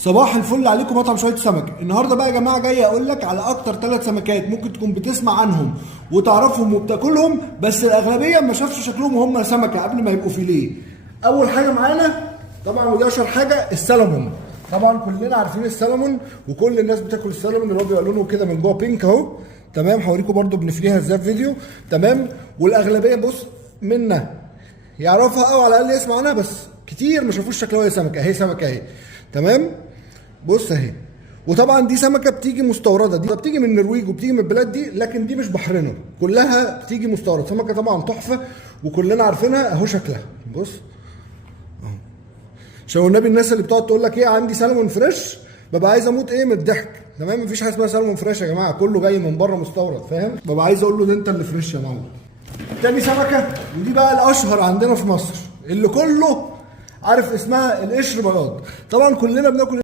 صباح الفل عليكم مطعم شويه سمك. النهارده بقى يا جماعه جاي اقول لك على اكتر 3 سمكات ممكن تكون بتسمع عنهم وتعرفهم وبتاكلهم، بس الاغلبيه ما شافش شكلهم وهم سمكه قبل ما يبقوا فيليه. اول حاجه معانا طبعا ودي اشهر حاجه السلمون. طبعا كلنا عارفين السلمون وكل الناس بتاكل السلمون اللي هو بيبقى لونه كده من جوه بينك اهو. تمام، هوريكم برده بنفليها ازاي في فيديو. تمام، والاغلبيه بص منا يعرفها او على الاقل يسمع عنها، بس كتير ما شافوش شكلها وهي سمكه. اهي سمكه اهي. تمام، بص اهي. وطبعا دي سمكه بتيجي مستورده، دي بتيجي من النرويج وبتيجي من البلاد دي، لكن دي مش بحرنا، كلها بتيجي مستورد. سمكه طبعا تحفه وكلنا عارفينها اهو شكلها. بص اهو. عشان النبي الناس اللي بتقعد تقول لك ايه عندي سلمون فريش ببقى عايز اموت ايه من الضحك. تمام، مفيش حاجه اسمها سلمون فريش يا جماعه، كله جاي من بره مستورد، فاهم؟ ببقى عايز اقول له ده انت اللي فريش يا معلم. تاني سمكه ودي بقى الاشهر عندنا في مصر اللي كله عارف اسمها، القشر بياض. طبعا كلنا بناكل